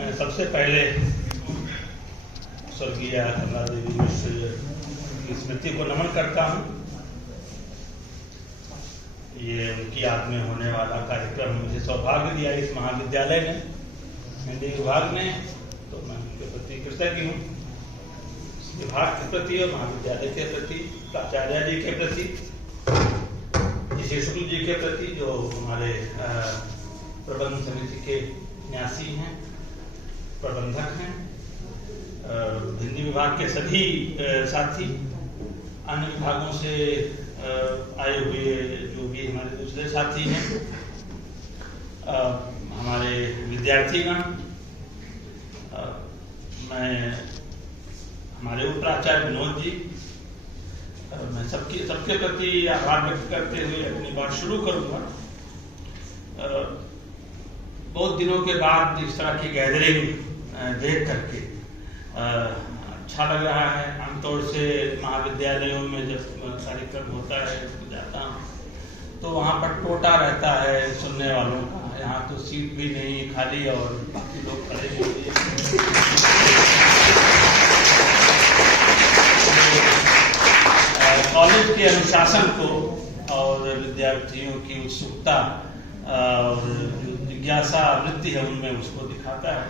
मैं सबसे पहले स्वर्गीय कमला देवी मिश्र की स्मृति को नमन करता हूँ। ये उनकी याद में होने वाला कार्यक्रम मुझे सौभाग्य दिया इस महाविद्यालय ने, हिंदी विभाग ने, तो मैं उनके प्रति कृतज्ञ हूँ। विभाग के प्रति और महाविद्यालय के प्रति, प्राचार्य जी के प्रति, शुक्ल जी के प्रति जो हमारे प्रबंध समिति के न्यासी हैं, प्रबंधक हैं, हिंदी विभाग के सभी साथी, अन्य विभागों से आए हुए जो भी हमारे दूसरे साथी हैं, हमारे विद्यार्थीगण, मैं हमारे उप प्राचार्य विनोद जी, मैं सबके प्रति आभार व्यक्त करते हुए अपनी बात शुरू करूंगा। बहुत दिनों के बाद इस तरह की गैदरिंग देख करके अच्छा लग रहा है। आमतौर से महाविद्यालयों में जब कार्यक्रम होता है तो जाता हूँ तो वहाँ पर टोटा रहता है सुनने वालों का। यहाँ तो सीट भी नहीं खाली और बाकी लोग खड़े हुए। कॉलेज के अनुशासन को और विद्यार्थियों की उत्सुकता और जो जिज्ञासा वृत्ति है उनमें उसको दिखाता है।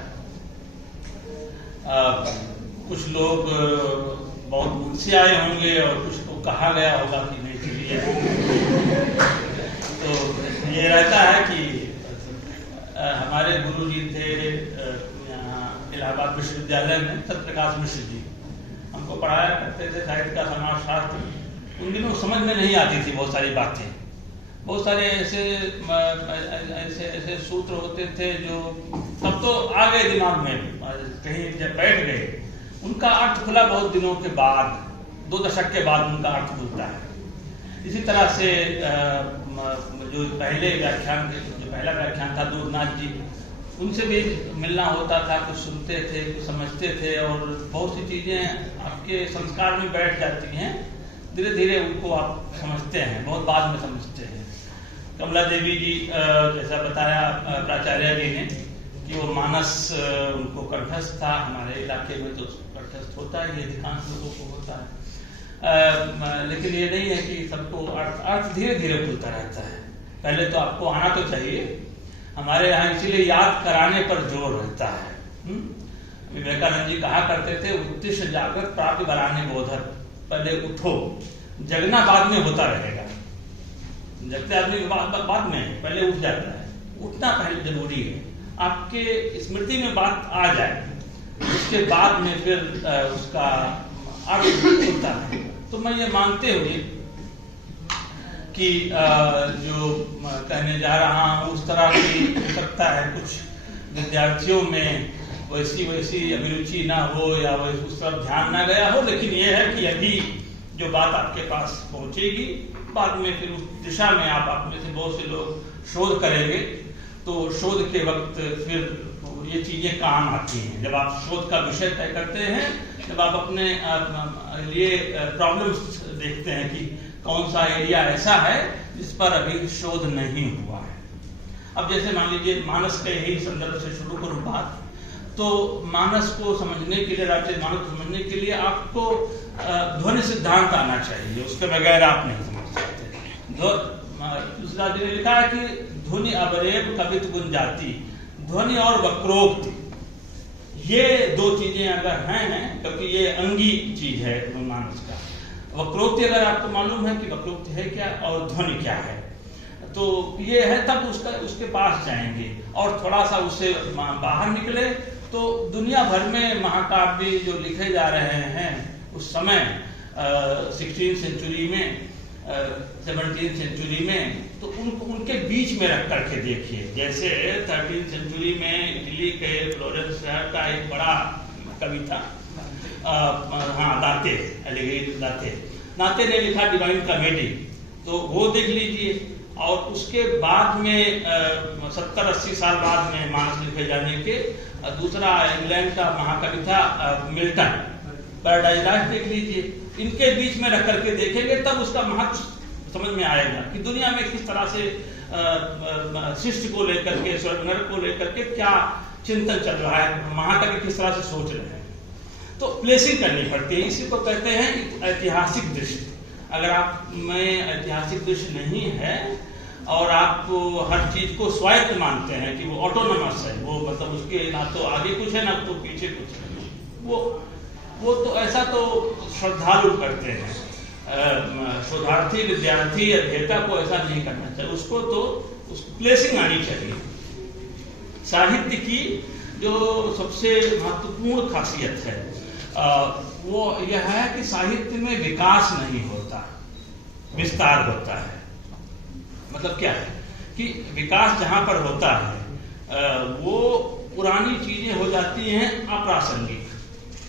कुछ लोग बहुत दूर से आए होंगे और कुछ को कहा गया होगा कि नहीं चलिए। तो ये रहता है कि हमारे गुरु जी थे यहाँ इलाहाबाद विश्वविद्यालय में, सत्यप्रकाश मिश्र जी हमको पढ़ाया करते थे साहित्य का, समाजशास्त्र। उन दिनों समझ में नहीं आती थी बहुत सारी बातें, बहुत सारे ऐसे सूत्र होते थे जो तब तो आ गए दिमाग में, कहीं बैठ गए। उनका अर्थ खुला बहुत दिनों के बाद, 2 दशक के बाद उनका अर्थ खुलता है। इसी तरह से जो पहला व्याख्यान था दूधनाथ जी, उनसे भी मिलना होता था, कुछ सुनते थे, कुछ समझते थे और बहुत सी चीजें आपके संस्कार में बैठ जाती हैं। धीरे धीरे उनको आप समझते हैं, बहुत बाद में समझते हैं। कमला देवी जी जैसा बताया प्राचार्य जी ने कि वो मानस उनको कंठस्थ था। हमारे इलाके में तो कंठस्थ होता है, ये अधिकांश लोगों को होता है। लेकिन ये नहीं है कि सबको अर्थ धीरे धीरे खुलता रहता है। पहले तो आपको आना तो चाहिए। हमारे यहाँ इसीलिए याद कराने पर जोर रहता है। विवेकानंद जी कहा करते थे, उत्तिष्ठ जागृत प्राप्ति बराने बोधर। पहले उठो, जगना बाद में होता रहेगा। जगते आदमी बाद में, पहले उठ जाता है। उठना पहले जरूरी है, आपके स्मृति में बात आ जाए, उसके बाद में फिर उसका अर्थ होता है। तो मैं ये मानते हुए कि जो कहने जा रहा हूँ उस तरह की हो सकता है कुछ विद्यार्थियों में वैसी अभिरुचि ना हो या उस तरफ ध्यान ना गया हो। लेकिन ये है कि अभी जो बात आपके पास पहुंचेगी, बाद में फिर उस दिशा में आप में से बहुत से लोग शोध करेंगे, तो शोध के वक्त फिर ये चीजें काम आती हैं। जब आप शोध का विषय तय करते हैं, जब आप अपने लिए प्रॉब्लम्स देखते हैं कि कौन सा एरिया ऐसा है जिस पर अभी शोध नहीं हुआ है। अब जैसे मान लीजिए मानस के ही संदर्भ से शुरू करूं बात, तो मानस को समझने के लिए, राष्ट्रीय मानस को समझने के लिए आपको ध्वनि सिद्धांत आना चाहिए, उसके बगैर आप नहीं समझ सकते। तुलसीदास जी ने लिखा है कि ध्वनि अवरेब कवित गुण जाति, ध्वनि और वक्रोक्ति, ये 2 चीजें अगर हैं, क्योंकि ये अंगी चीज है मानस का। वक्रोक्ति अगर आपको मालूम है कि वक्रोक्ति है क्या और ध्वनि क्या है, तो ये है, तब उसके पास जाएंगे और थोड़ा सा उससे बाहर निकले तो दुनिया भर में महाकाव्य जो लिखे जा रहे हैं उस समय 16th सेंचुरी में, 17th सेंचुरी में, तो उनके बीच में रख करके देखिए। जैसे 13th सेंचुरी में इटली के फ्लोरेंस शहर का एक बड़ा कवि था, दांते, एलिगरी दांते ने लिखा डिवाइन कॉमेडी, तो वो देख लीजिए। और उसके बाद में 70-80 साल बाद में मानस लिखे जाने के दूसरा इंग्लैंड का महाकवि था मिल्टन, पैराडाइज लॉस्ट देख लीजिए। इनके बीच में रख करके देखेंगे तब उसका महत्व समझ में आएगा कि दुनिया में किस तरह से शिष्ट को लेकर के, स्वर्ग नरक को लेकर के क्या चिंतन चल रहा है, वहां तक किस तरह से सोच रहे हैं, तो प्लेसिंग करनी पड़ती है। इसी को कहते हैं ऐतिहासिक दृष्टि। अगर आप में ऐतिहासिक दृष्टि नहीं है और आप हर चीज को स्वायत्त मानते हैं कि वो ऑटोनोमस है, वो मतलब उसके ना तो आगे कुछ है ना तो पीछे कुछ है, वो तो ऐसा तो श्रद्धालु करते हैं। शोधार्थी विद्यार्थी अध्येता को ऐसा नहीं करना चाहिए, उसको तो प्लेसिंग आनी चाहिए। साहित्य की जो सबसे महत्वपूर्ण खासियत है वो यह है कि साहित्य में विकास नहीं होता, विस्तार होता है। मतलब क्या है कि विकास जहां पर होता है वो पुरानी चीजें हो जाती हैं अप्रासंगिक,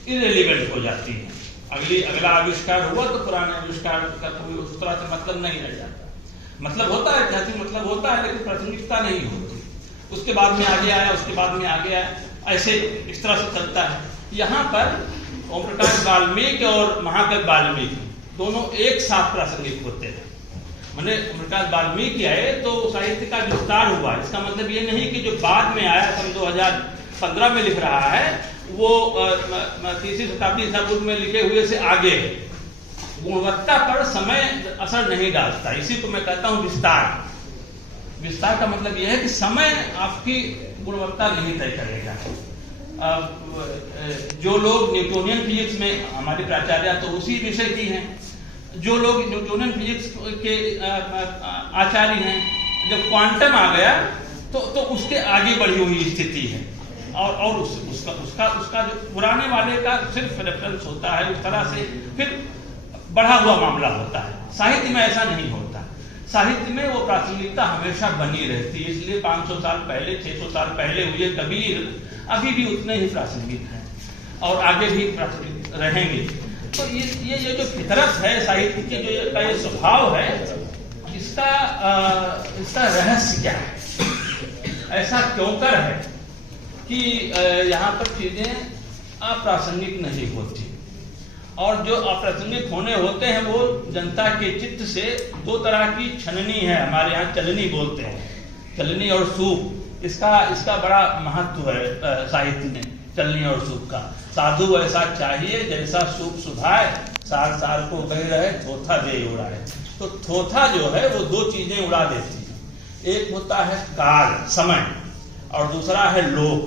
इरेलीवेंट हो जाती हैं। अगला आविष्कार हुआ तो पुराने आविष्कार का कोई उस तरह से मतलब नहीं रह जाता। मतलब होता है, ऐतिहासिक मतलब होता है, लेकिन प्रासंगिकता नहीं होती। उसके बाद में आगे आया, उसके बाद में आगे आया, ऐसे इस तरह से चलता है। यहाँ पर ओम प्रकाश वाल्मीकि और महाकवि वाल्मीकि दोनों एक साथ प्रासंगिक होते हैं। मैंने ओम प्रकाश वाल्मीकि आए तो साहित्य का विस्तार हुआ। इसका मतलब ये नहीं कि जो बाद में आया सन 2015 में लिख रहा है वो 30वीं शताब्दी ईसा पूर्व में लिखे हुए से आगे। गुणवत्ता पर समय असर नहीं डालता, इसी को मैं कहता हूं विस्तार। विस्तार का मतलब यह है कि समय आपकी गुणवत्ता नहीं तय करेगा। जो लोग न्यूटोनियन फिजिक्स में, हमारे प्राचार्य तो उसी विषय की हैं, जो लोग न्यूटोनियन फिजिक्स के आचार्य हैं, जब क्वांटम आ गया तो उसके आगे बढ़ी हुई स्थिति है। और उसका जो पुराने वाले का सिर्फ रेफरेंस होता है, उस तरह से फिर बढ़ा हुआ मामला होता है। साहित्य में ऐसा नहीं होता। साहित्य में वो प्रासंगिकता हमेशा बनी रहती है। इसलिए 500 साल पहले, 600 साल पहले हुए कबीर अभी भी उतने ही प्रासंगिक हैं और आगे भी प्रासंगिक रहेंगे। तो ये जो फितरत है साहित्य की, जो ये स्वभाव है, इसका रहस्य क्या है? ऐसा क्यों कर है कि यहाँ पर चीजें अप्रासंगिक नहीं होती, और जो अप्रासंगिक होने होते हैं वो जनता के चित्त से दो तरह की छननी है। हमारे यहाँ चलनी बोलते हैं, चलनी और सूप। इसका बड़ा महत्व है साहित्य में, चलनी और सूप का। साधु ऐसा चाहिए जैसा सूप सुभाए, साल साल को गए रहे थोथा दे उड़ाए। तो थोथा जो है वो दो चीजें उड़ा देती है। एक होता है काल, समय, और दूसरा है लोक।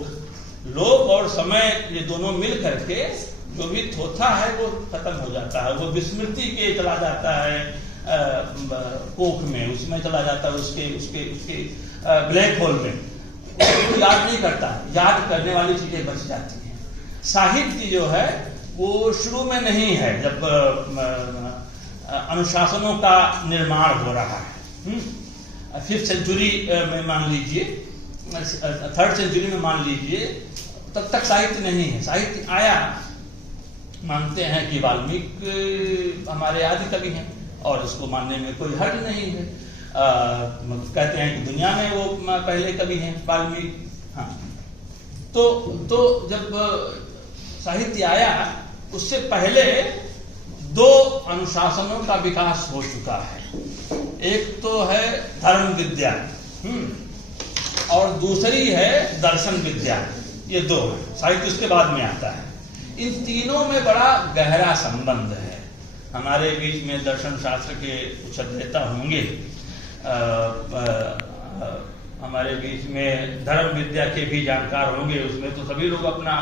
लोक और समय, ये दोनों मिल करके जो भी थोथा है वो खत्म हो जाता है, वो विस्मृति के चला जाता है कोख में, उसमें चला जाता है, उसके ब्लैक होल में। उसको याद नहीं करता, याद करने वाली चीजें बच जाती हैं। साहित्य जो है वो शुरू में नहीं है, जब अनुशासनों का निर्माण हो रहा है। 5th सेंचुरी में मान लीजिए, 3rd सेंचुरी में मान लीजिए, तब तक साहित्य नहीं है। साहित्य आया, मानते हैं कि वाल्मीकि हमारे आदि कवि हैं और इसको मानने में कोई हर्ज नहीं है। कहते हैं कि दुनिया में वो पहले कवि हैं वाल्मीकि। हाँ, तो जब साहित्य आया उससे पहले दो अनुशासनों का विकास हो चुका है। एक तो है धर्म विद्या और दूसरी है दर्शन विद्या। ये दो है, साहित्य उसके बाद में आता है। इन तीनों में बड़ा गहरा संबंध है। हमारे बीच में दर्शन शास्त्र के कुछ अध्येता होंगे, हमारे बीच में धर्म विद्या के भी जानकार होंगे, उसमें तो सभी लोग अपना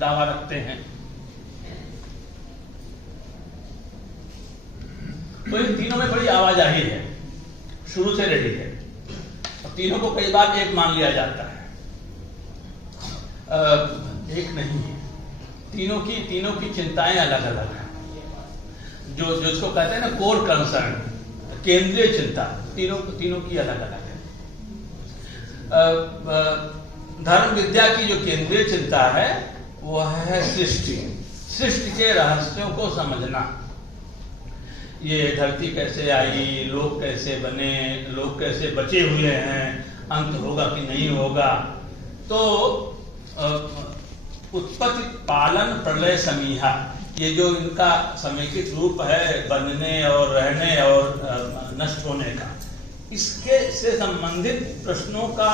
दावा रखते हैं। तो इन तीनों में बड़ी आवाजाही है, शुरू से रही है, और तीनों को कई बार एक मान लिया जाता है। एक नहीं है, तीनों की चिंताएं अलग अलग हैं। जो जिसको कहते हैं ना कोर कंसर्न, केंद्रीय चिंता, तीनों की अलग अलग है। धर्म विद्या की जो केंद्रीय चिंता है वह है सृष्टि के रहस्यों को समझना। ये धरती कैसे आई, लोग कैसे बने, लोग कैसे बचे हुए हैं, अंत होगा कि नहीं होगा। तो उत्पत्ति, पालन, प्रलय, समीहा, ये जो इनका समेकित रूप है बनने और रहने और नष्ट होने का, इसके से संबंधित प्रश्नों का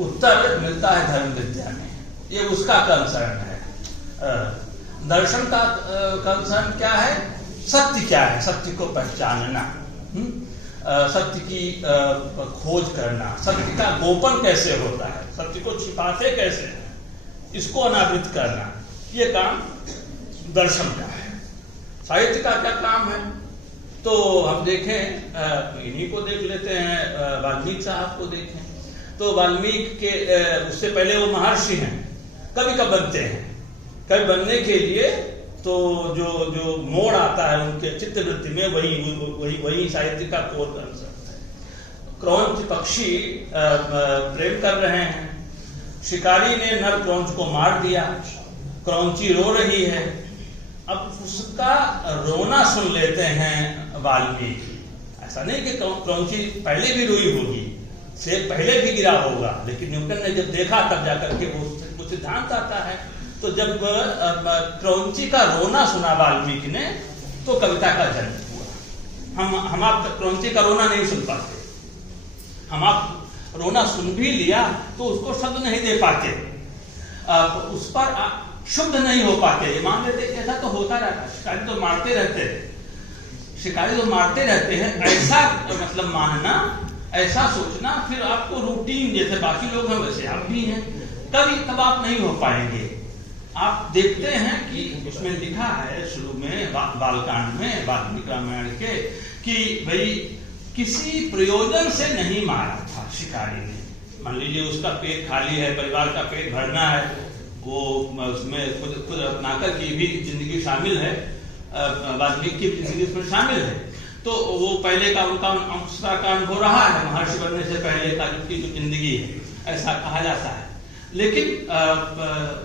उत्तर मिलता है धर्म विद्या में। ये उसका कंसर्न है। दर्शन का कंसर्न क्या है? सत्य क्या है, सत्य को पहचानना, सत्य की खोज करना, सत्य का गोपन कैसे होता है, सत्य को छिपाते कैसे हैं, इसको अनावृत करना, ये काम दर्शन का है। साहित्य का क्या काम है? तो हम देखें, इन्हीं को देख लेते हैं, वाल्मीकि साहब को देखें। तो वाल्मीकि के उससे पहले वो महर्षि हैं, कवि कब बनते हैं? कवि बनने के लिए तो जो मोड़ आता है उनके चित्तवृत्ति में, वही साहित्य का कोर कंसेप्ट है। क्रौंच पक्षी प्रेम कर रहे हैं, शिकारी ने नर क्रौंच को मार दिया, क्रौंची रो रही है। अब उसका रोना सुन लेते हैं वाल्मीकि। ऐसा नहीं कि क्रौंची पहले भी रोई होगी, से पहले भी गिरा होगा, लेकिन न्यूटन ने जब देखा तब जाकर के वो सिद्धांत आता है। तो जब क्रौंची का रोना सुना वाल्मीकि ने, तो कविता का जन्म हुआ। हम आप क्रौंची का रोना नहीं सुन पाते, हम आप रोना सुन भी लिया तो उसको शब्द नहीं दे पाते, उस पर शुद्ध नहीं हो पाते। ये मान लेते ऐसा तो होता रहता है, शिकारी तो मारते रहते हैं, शिकारी तो मारते रहते हैं, ऐसा मतलब मानना, ऐसा सोचना, फिर आपको रूटीन जैसे बाकी लोग हैं वैसे आप भी हैं, तब आप नहीं हो पाएंगे। आप देखते हैं कि उसमें लिखा है शुरू में बालकांड में वाल्मीकि रामायण के कि भाई किसी प्रयोजन से नहीं मारा था शिकारी ने। मान लीजिए उसका पेट खाली है, परिवार का पेट भरना है, वो उसमें खुद अपनाकर की भी जिंदगी शामिल है, वाल्मीकि की जिंदगी उसमें शामिल है। तो वो पहले का उनका अंशकांड हो रहा है, महर्षि बनने से पहले का उनकी जो जिंदगी है, ऐसा कहा जाता है। लेकिन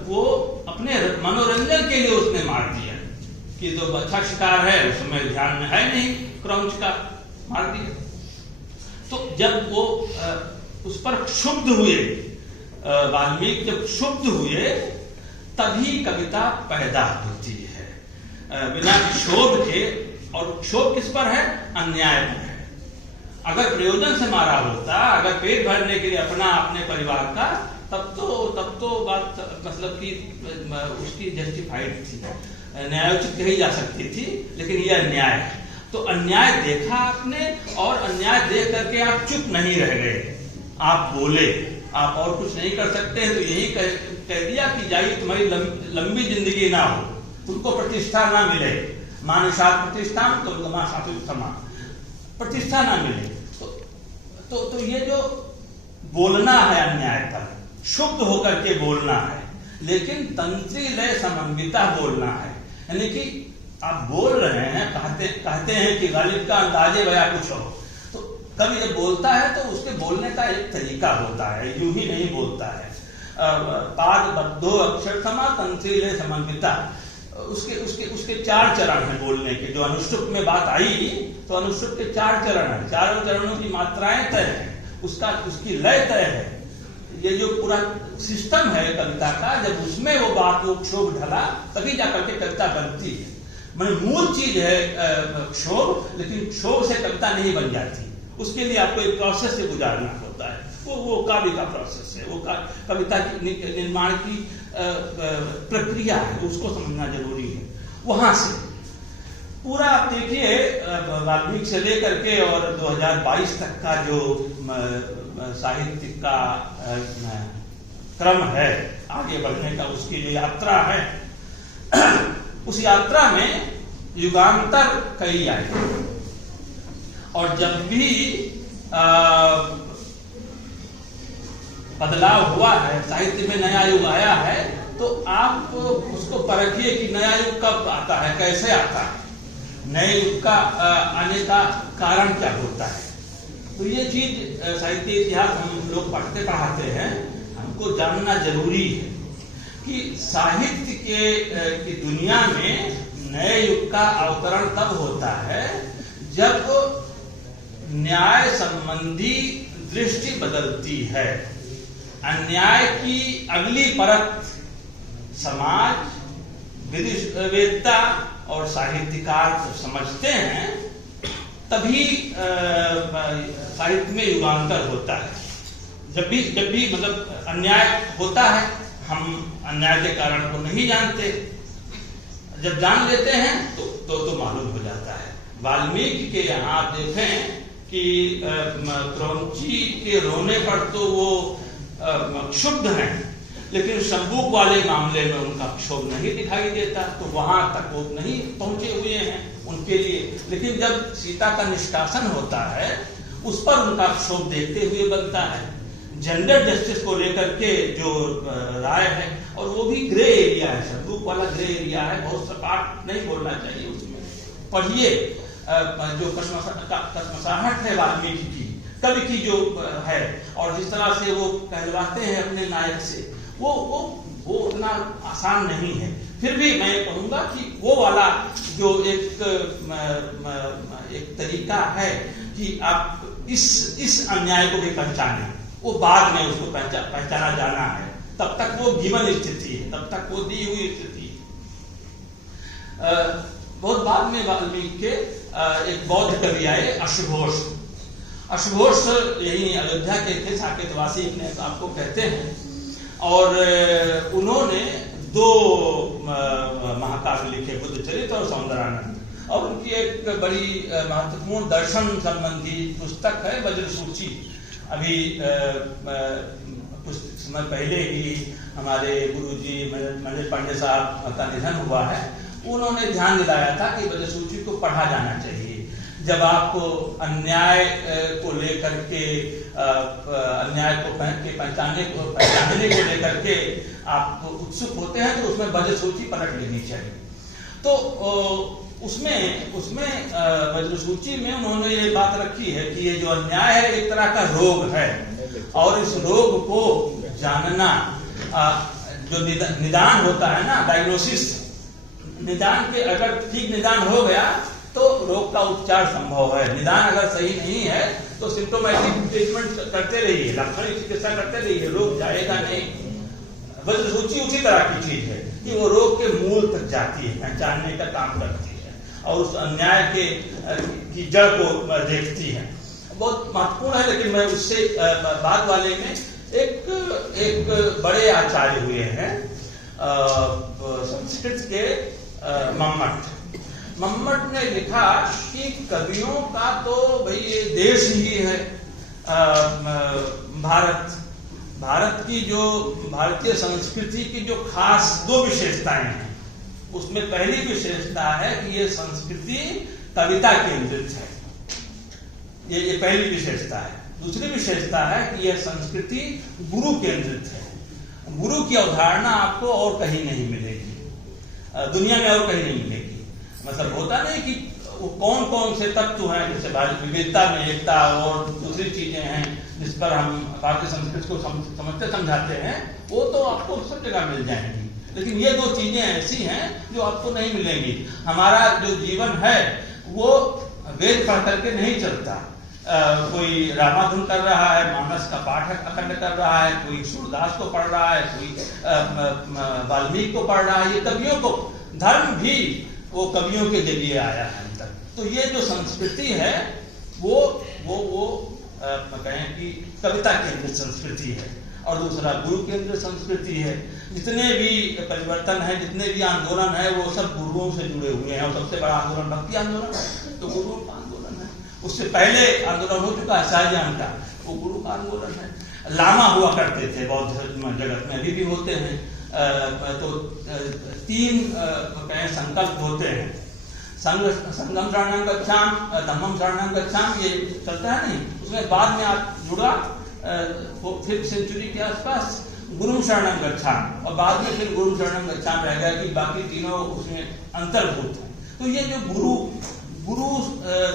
वो अपने मनोरंजन के लिए उसने मार दिया कि जो अच्छा शिकार है उस समय ध्यान में है नहीं, क्रौंच का मार दिया। तो जब वो उस पर क्षुब्ध हुए, वाल्मीकि जब क्षुब्ध हुए, तभी कविता पैदा होती है, बिना क्षोभ के। और क्षोभ किस पर है? अन्याय पर है। अगर प्रयोजन से मारा होता, अगर पेट भरने के लिए अपने परिवार का, तब तो बात मतलब कि उसकी जस्टिफाइड थी, न्यायोचित कही जा सकती थी, लेकिन यह अन्याय है। तो अन्याय देखा आपने, और अन्याय देख करके आप चुप नहीं रह गए, आप बोले। आप और कुछ नहीं कर सकते, तो यही कह दिया कि जाइए तुम्हारी लंबी जिंदगी ना हो, तुमको प्रतिष्ठा ना मिले, मानुषात् प्रतिष्ठा तुम प्रतिष्ठा ना मिले। तो ये जो बोलना है अन्याय पर, शुद्ध होकर के बोलना है, लेकिन तंत्री लय समन्विता बोलना है। यानी कि आप बोल रहे हैं, कहते हैं कि गालिब का अंदाजे बया कुछ हो। तो कभी जब बोलता है तो उसके बोलने का एक तरीका होता है, यूं ही नहीं बोलता है। पाद बद्धो अक्षर समा तंत्री लय समन्विता, उसके 4 चरण हैं बोलने के। जो अनुष्टुप में बात आई, तो अनुष्टुप के 4 चरण हैं, चारों चरणों की मात्राएं तय है, उसकी लय तय है। ये जो पूरा सिस्टम है कविता का, जब उसमें वो बात, वो क्षोभ ढला, तभी जाकर के कविता बनती है। मतलब मूल चीज है क्षोभ, लेकिन क्षोभ से कविता नहीं बन जाती, उसके लिए आपको एक प्रोसेस से गुजारना होता है। वो काव्य का प्रोसेस है, वो कविता की निर्माण की प्रक्रिया है, उसको समझना जरूरी है। वहां से पूरा आप देखिए, वाल्मीकि से लेकर के और 2022 तक का जो साहित्य का क्रम है आगे बढ़ने का, उसकी जो यात्रा है, उस यात्रा में युगांतर कई आए, और जब भी बदलाव हुआ है, साहित्य में नया युग आया है, तो आप उसको परखिए कि नया युग कब आता है, कैसे आता है, नए युग का आने का कारण क्या होता है। तो ये चीज साहित्य इतिहास हम लोग पढ़ते पढ़ाते हैं, हमको जानना जरूरी है कि साहित्य की दुनिया में नए युग का अवतरण तब होता है जब न्याय संबंधी दृष्टि बदलती है। अन्याय की अगली परत समाज, विधिवेत्ता और साहित्यकार समझते हैं, तभी साहित्य में युगांतर होता है। जब भी मतलब अन्याय होता है, हम अन्याय के कारण को नहीं जानते, जब जान लेते हैं तो मालूम हो जाता है। वाल्मीकि के यहाँ देखें कि क्रौंची के रोने पर तो वो क्षुब्ध हैं, लेकिन शंबूक वाले मामले में उनका क्षोभ नहीं दिखाई देता, तो वहां तक वो नहीं पहुंचे हुए हैं उनके लिए। लेकिन जब सीता का निष्कासन होता है, उस पर उनका क्षोभ देखते हुए बनता है। जेंडर जस्टिस को लेकर के जो राय है, और वो भी ग्रे एरिया है, शंबूक वाला ग्रे एरिया है, बहुत सपाट नहीं बोलना चाहिए उसमें। पढ़िए जो कश्मसाहट है वाल्मीकि की, कवि की जो है, और जिस तरह से वो कहलवाते हैं अपने नायक से, वो उतना आसान नहीं है। फिर भी मैं कहूंगा कि वो वाला जो एक तरीका है कि आप इस अन्याय को भी पहचाने, वो बाद में उसको पहचाना जाना है, तब तक वो गिवन स्थिति है, तब तक वो दी हुई स्थिति है। बहुत बाद में वाल्मीकि के एक बौद्ध कवि आए, अश्वघोष। अश्वघोष यही अयोध्या के थे, साकेतवासी अपने आपको कहते हैं, और उन्होंने 2 महाकाव्य लिखे, बुद्ध चरित और सौंदरानंद, और उनकी एक बड़ी महत्वपूर्ण दर्शन संबंधी पुस्तक है वज्रसूची। अभी कुछ समय पहले ही हमारे गुरुजी मनोज पांडे साहब का निधन हुआ है। उन्होंने ध्यान दिलाया था कि वज्रसूची को पढ़ा जाना चाहिए। जब आपको अन्याय को लेकर के अन्याय को पहचानने को लेकर के आप उत्सुक होते हैं, तो उसमें वज्रसूची पलट लेनी चाहिए। तो उसमें वज्रसूची में उन्होंने ये बात रखी है कि ये जो अन्याय है एक तरह का रोग है, और इस रोग को जानना, जो निदान होता है ना, डायग्नोसिस, निदान के अगर ठीक निदान हो गया तो रोग का उपचार संभव है। निदान अगर सही नहीं है तो सिम्टोमेटिक ट्रीटमेंट करते रहिए, लक्षणिक चिकित्सा करते रहिए, रोग जाएगा नहीं। वज्रसूची उसी तरह की चीज है कि वो रोग के मूल तक जाती है, पहचानने का काम करती है, और उस अन्याय की जड़ को देखती है। बहुत महत्वपूर्ण है। लेकिन मैं उससे बाद वाले में एक बड़े आचार्य हुए हैं संस्कृत के, मम्मट ने लिखा कि कवियों का तो भाई ये देश ही है भारत की, जो भारतीय संस्कृति की जो खास 2 विशेषताएं हैं, उसमें पहली विशेषता है कि ये संस्कृति कविता केंद्रित है, ये पहली विशेषता है। दूसरी विशेषता है कि यह संस्कृति गुरु केंद्रित है। गुरु की अवधारणा आपको और कहीं नहीं मिलेगी, दुनिया में और कहीं नहीं मिलेगी। मतलब होता नहीं कि वो कौन से तत्व हैं, जैसे विविधता में एकता और दूसरी चीजें हैं जिस पर हम भारतीय संस्कृति को समझते समझाते हैं, वो तो आपको सब जगह मिल जाएंगी। लेकिन ये 2 चीजें ऐसी हैं जो आपको नहीं मिलेंगी। हमारा जो जीवन है वो वेद पढ़ करके नहीं चलता। कोई रामाधुन कर रहा है, मानस का पाठ अखंड कर रहा है, कोई सूरदास को पढ़ रहा है, कोई वाल्मीकि को पढ़ रहा है। ये कवियों को, धर्म भी वो कवियों के जरिए आया है हम तक। तो ये जो संस्कृति है वो कहें कि कविता केंद्रित संस्कृति है, और दूसरा गुरु केंद्रित संस्कृति है। जितने भी परिवर्तन है, जितने भी आंदोलन है, वो सब गुरुओं से जुड़े हुए हैं। और सबसे बड़ा आंदोलन भक्ति आंदोलन है, तो गुरुओं का आंदोलन है। उससे पहले आंदोलन हो चुका है शाहजहां का, वो गुरु का आंदोलन है। लामा हुआ करते थे बौद्ध जगत में, अभी भी होते हैं। तो 3 संकल्प होते हैं, संगम शरणं गच्छाम, धम्मं शरणं गच्छाम, ये चलता है नहीं। उसमें बाद में आप जुड़ा 5th सेंचुरी के आसपास गुरु शरणं गच्छाम, और बाद में फिर गुरु शरणं गच्छाम रह गया कि बाकी तीनों उसमें अंतर्भूत है। तो ये जो गुरु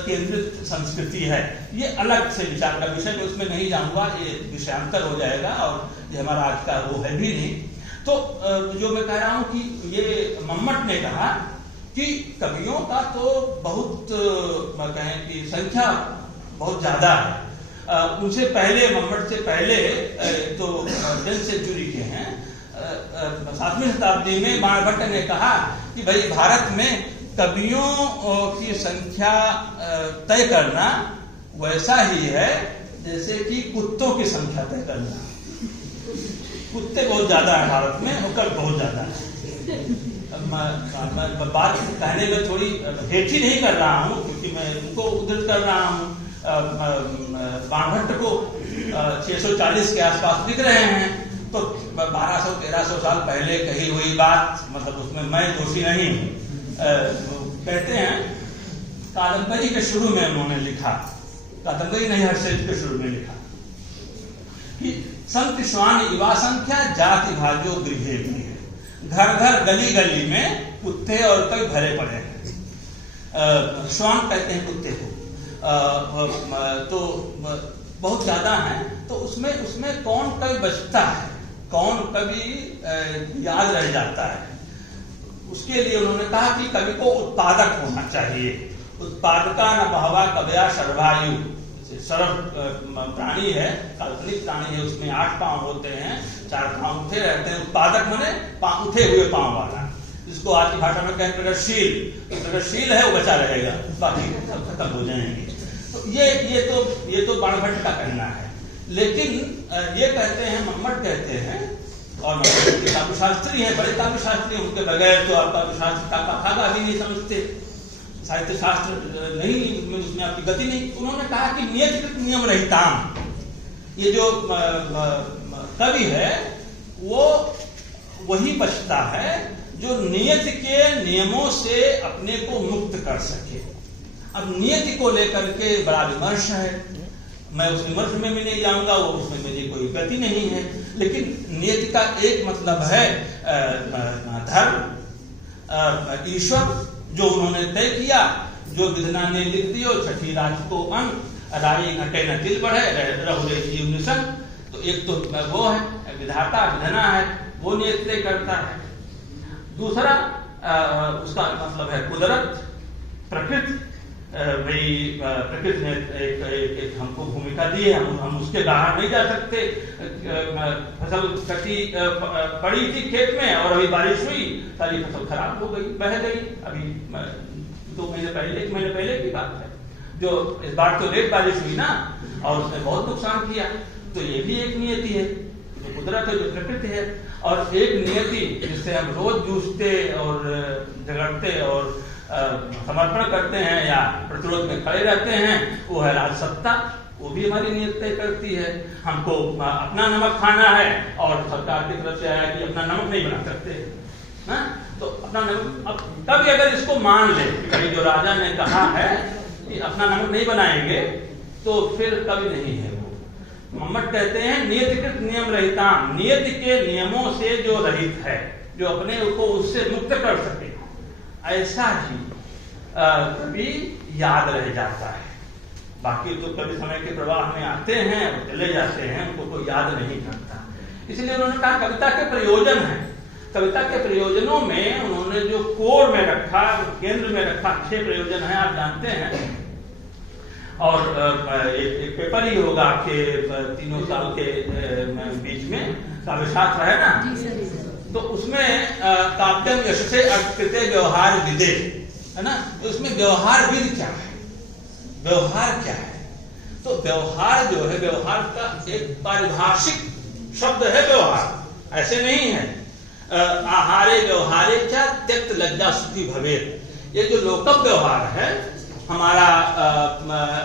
केंद्रित संस्कृति है, ये अलग से विचार का विषय, मैं उसमें नहीं जाऊंगा, ये विषयांतर हो जाएगा, और ये हमारा आज का वो है भी नहीं। तो जो मैं कह रहा हूं कि ये मम्मट ने कहा कि कवियों का तो बहुत कहें कि संख्या बहुत ज्यादा है। उनसे पहले, मम्मट से पहले तो 10th सेंचुरी के हैं, 7वीं शताब्दी में बाणभट्ट ने कहा कि भाई भारत में कवियों की संख्या तय करना वैसा ही है जैसे कि कुत्तों की संख्या तय करना। कुत्ते बहुत ज्यादा है भारत में, होकर बहुत ज्यादा है। मैं बात कहने में थोड़ी हेठी नहीं कर रहा हूँ, क्योंकि मैं उनको उद्धृत कर रहा हूँ। बाणभट्ट को 640 के आसपास लिख रहे हैं, तो 1200-1300 साल पहले कही हुई बात, मतलब उसमें मैं दोषी नहीं हूँ। कहते हैं कादंबरी के शुरू में उन्होंने लिखा, कादंबरी नहीं हर्षचरित के शुरू में लिखा कि संत श्वान युवा संख्या जाति भाजो गृहे भी है। घर घर गली गली में कुत्ते और कई भरे पड़े हैं। श्वान कहते हैं कुत्ते को। तो बहुत ज्यादा है, तो उसमें कौन कभी बचता है, कौन कभी याद रह जाता है। उसके लिए उन्होंने कहा कि कवि को उत्पादक होना चाहिए। उत्पादका न बहवा कवया सर्वायु। सर्व प्राणी है, काल्पनिक प्राणी है, उसमें 8 पांव होते हैं, 4 पांव उठे रहते हैं। उत्पादक माने उठे हुए पांव वाला, जिसको आज की भाषा में कहें प्रगतिशील। प्रगतिशील है वो बचा रहेगा, बाकी सब खत्म हो जाएंगे। तो ये तो बाणभट्ट का कहना है। लेकिन ये कहते हैं, मम्मट कहते हैं, और काव्यशास्त्री है, बड़े काव्यशास्त्री, उनके बगैर तो आप काव्यशास्त्र का खागा भी नहीं समझते, साहित्य शास्त्र नहीं, उसमें आपकी गति नहीं। उन्होंने कहा कि नियतिकृत नियम रहिताम, ये जो कवि है वो वही बचता है जो नियत के नियमों से अपने को मुक्त कर सके। अब नियति को लेकर के बड़ा विमर्श है, मैं उस विमर्श में भी नहीं जाऊंगा, वो उसमें मेरी कोई गति नहीं है। लेकिन नियति का एक मतलब है धर्म, ईश्वर, जो उन्होंने तय किया, जो विधना ने लिख दियो, छठी रात को अंक, राई घटे न तिल बढ़े, रहुरे जीव निसन। तो एक तो वो है विधाता, विधना है, वो नियत तय करता है। दूसरा उसका मतलब है कुदरत, प्रकृति। भाई प्रकृति ने एक हमको भूमिका दी है, हम उसके बाहर नहीं जा सकते। फसल कटी पड़ी थी खेत में और अभी बारिश हुई, सारी फसल खराब हो गई, बह गई। अभी 2 महीने पहले, 1 महीने पहले की बात है, जो इस बार तो लेट बारिश हुई ना, और उसने बहुत नुकसान किया। तो ये भी एक नियति है, जो कुदरत है, जो प्रकृति है। और एक नियति जिससे हम रोज जूझते और झगड़ते और समर्पण करते हैं या प्रतिरोध में खड़े रहते हैं, वो है राजसत्ता। वो भी हमारी नियत तय करती है। हमको अपना नमक खाना है और सरकार की तरफ से आया कि अपना नमक नहीं बना सकते, ना? तो अपना नमक, अब कभी अगर इसको मान ले कि जो राजा ने कहा है कि अपना नमक नहीं बनाएंगे, तो फिर कभी नहीं है वो। मम्मट कहते हैं नियतिकृत नियम रहिता, नियति के नियमों से जो रहित है, जो अपने को उससे मुक्त कर सके, ऐसा ही कभी याद रह जाता है। बाकी तो कभी समय के प्रवाह में आते हैं और चले जाते हैं, उनको कोई याद नहीं करता। इसलिए उन्होंने कहा कविता के प्रयोजन है। कविता के प्रयोजनों में उन्होंने जो कोर में रखा, केंद्र में रखा, 6 प्रयोजन है, आप जानते हैं। और एक पेपर ही होगा आपके 3 साल के बीच में, काव्यशास्त्र है ना, तो उसमें काव्यम यशसे अर्थकृते व्यवहार विदे, है ना। तो उसमें व्यवहार विद क्या है, व्यवहार क्या है? तो व्यवहार जो है, व्यवहार का एक पारिभाषिक शब्द है व्यवहार, ऐसे नहीं है। आहारे व्यवहारे क्या त्यक्त लज्जा स्तुति भवेत। ये जो लोकप व्यवहार है हमारा,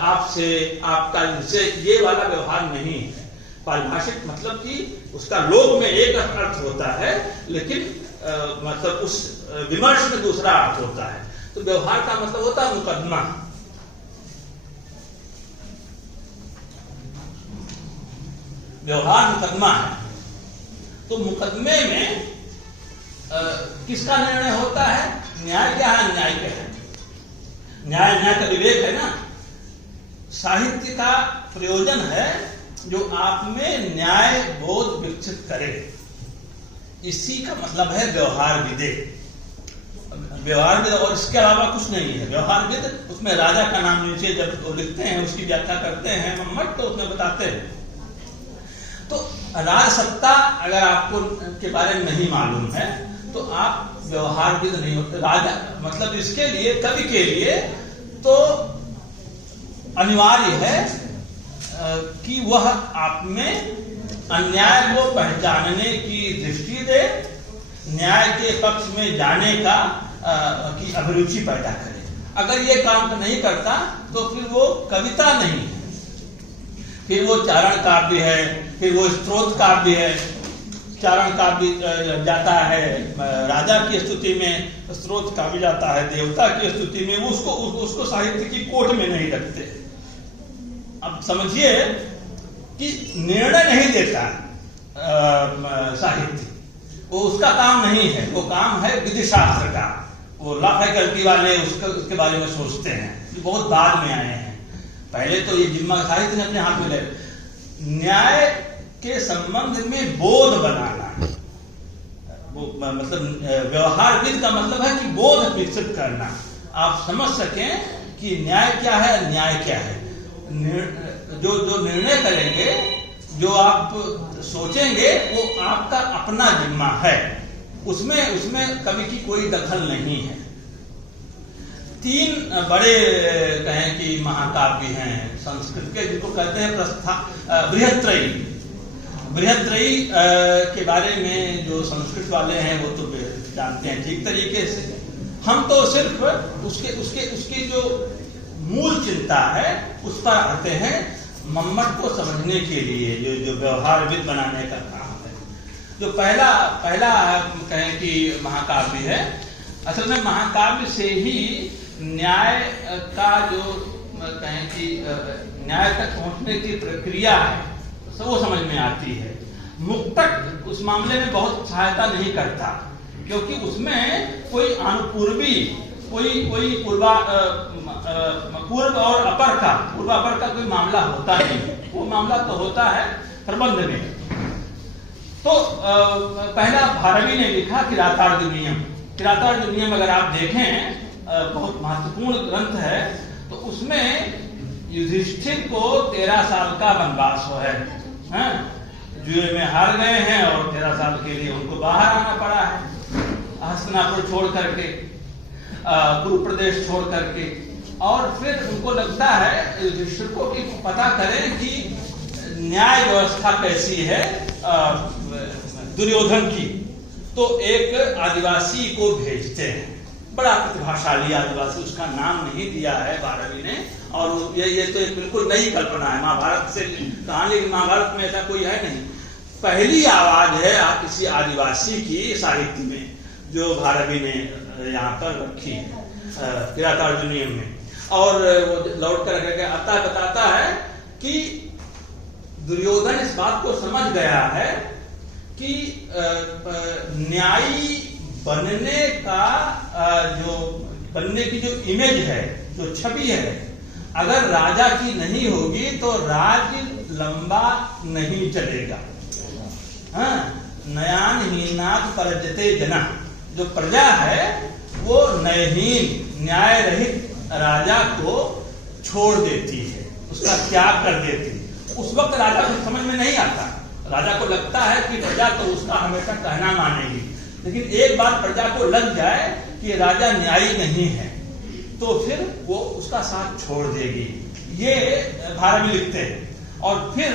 आपसे, आपका, इनसे, ये वाला व्यवहार नहीं है। पारिभाषिक मतलब कि उसका लोक में एक अर्थ होता है, लेकिन मतलब उस विमर्श में दूसरा अर्थ होता है। तो व्यवहार का मतलब होता है मुकदमा। व्यवहार मुकदमा है। तो मुकदमे में किसका निर्णय होता है? न्याय क्या है, न्याय क्या है? न्याय का विवेक है ना। साहित्य का प्रयोजन है जो आप में न्याय बोध विकसित करे, इसी का मतलब है व्यवहार विदे। व्यवहार विद, और इसके अलावा कुछ नहीं है। व्यवहार विद, उसमें राजा का नाम नीचे जब वो लिखते हैं, उसकी व्याख्या करते हैं मम्मट, तो उसमें बताते हैं। तो राजसत्ता अगर आपको के बारे में नहीं मालूम है तो आप व्यवहार विद नहीं होते। राजा मतलब इसके लिए, कवि के लिए तो अनिवार्य है कि वह आप में अन्याय को पहचानने की दृष्टि दे, न्याय के पक्ष में जाने का की अभिरुचि पैदा करे। अगर ये काम नहीं करता तो फिर वो कविता नहीं है, फिर वो चारण काव्य है, फिर वो स्त्रोत काव्य है। चारण काव्य जाता है राजा की स्तुति में, स्त्रोत काव्य जाता है देवता की स्तुति में, उसको साहित्य की कोट में नहीं रखते। अब समझिए कि निर्णय नहीं देता साहित्य, वो उसका काम नहीं है, वो काम है विधि शास्त्र का। वो लॉ फैकल्टी वाले उसके बारे में सोचते हैं, ये बहुत बाद में आए हैं। पहले तो ये जिम्मा साहित्य ने अपने हाथ में ले। न्याय के संबंध में बोध बनाना, वो मतलब व्यवहारविद का मतलब है कि बोध विकसित करना, आप समझ सकें कि न्याय क्या है, अन्याय क्या है। जो निर्णय करेंगे, जो आप सोचेंगे, वो आपका अपना जिम्मा है, उसमें कवि की कोई दखल नहीं है। 3 बड़े कहें कि महाकाव्य हैं संस्कृत के, जिनको कहते हैं बृहत्त्रयी। बृहत्त्रयी के बारे में जो संस्कृत वाले हैं वो तो जानते हैं ठीक तरीके से। हम तो सिर्फ उसकी जो मूल चिंता है उस पर आते हैं, मम्मट को समझने के लिए, जो व्यवहारविद बनाने का काम है। जो पहला कहें कि महाकाव्य है, असल में महाकाव्य से ही न्याय का जो कहें कि न्याय तक पहुंचने की प्रक्रिया है वो समझ में आती है। मुक्तक उस मामले में बहुत सहायता नहीं करता, क्योंकि उसमें कोई अनुपूर्वी, कोई पूर्व और अपर का कोई मामला होता नहीं। वो मामला तो होता है प्रबंध में। तो पहला भारवी ने लिखा किरातार्जुनीयम। किरातार्जुनीयम अगर आप देखें, बहुत महत्वपूर्ण ग्रंथ है। तो उसमें युधिष्ठिर को 13 साल का वनवास है, जुए में हार गए हैं और 13 साल के लिए उनको बाहर आना पड़ा है, हस्तिनापुर छोड़ करके, कुरु प्रदेश छोड़ करके। और फिर उनको लगता है युधिष्ठिर को कि पता करें कि न्याय व्यवस्था कैसी है दुर्योधन की। तो एक आदिवासी को भेजते हैं, बड़ा प्रतिभाशाली आदिवासी, उसका नाम नहीं दिया है भारवी ने। और ये तो एक बिल्कुल नई कल्पना है, महाभारत से कहानी, महाभारत में ऐसा कोई है नहीं। पहली आवाज है किसी आदिवासी की साहित्य में, जो भारवी ने यहाँ पर रखी है किरातार्जुनीयम में। और वो लौट कर बताता है कि दुर्योधन इस बात को समझ गया है कि न्यायी बनने की जो इमेज है, जो छवि है, अगर राजा की नहीं होगी तो राज्य लंबा नहीं चलेगा। नयानहीनात् परजते जना, जो प्रजा है वो नयहीन, न्याय रहित राजा को छोड़ देती है, उसका त्याग कर देती है। उस वक्त राजा को समझ में नहीं आता, राजा को लगता है कि प्रजा तो उसका हमेशा कहना मानेगी। लेकिन एक बार प्रजा को लग जाए कि राजा न्यायी नहीं है, तो फिर वो उसका साथ छोड़ देगी। ये भारवी लिखते हैं। और फिर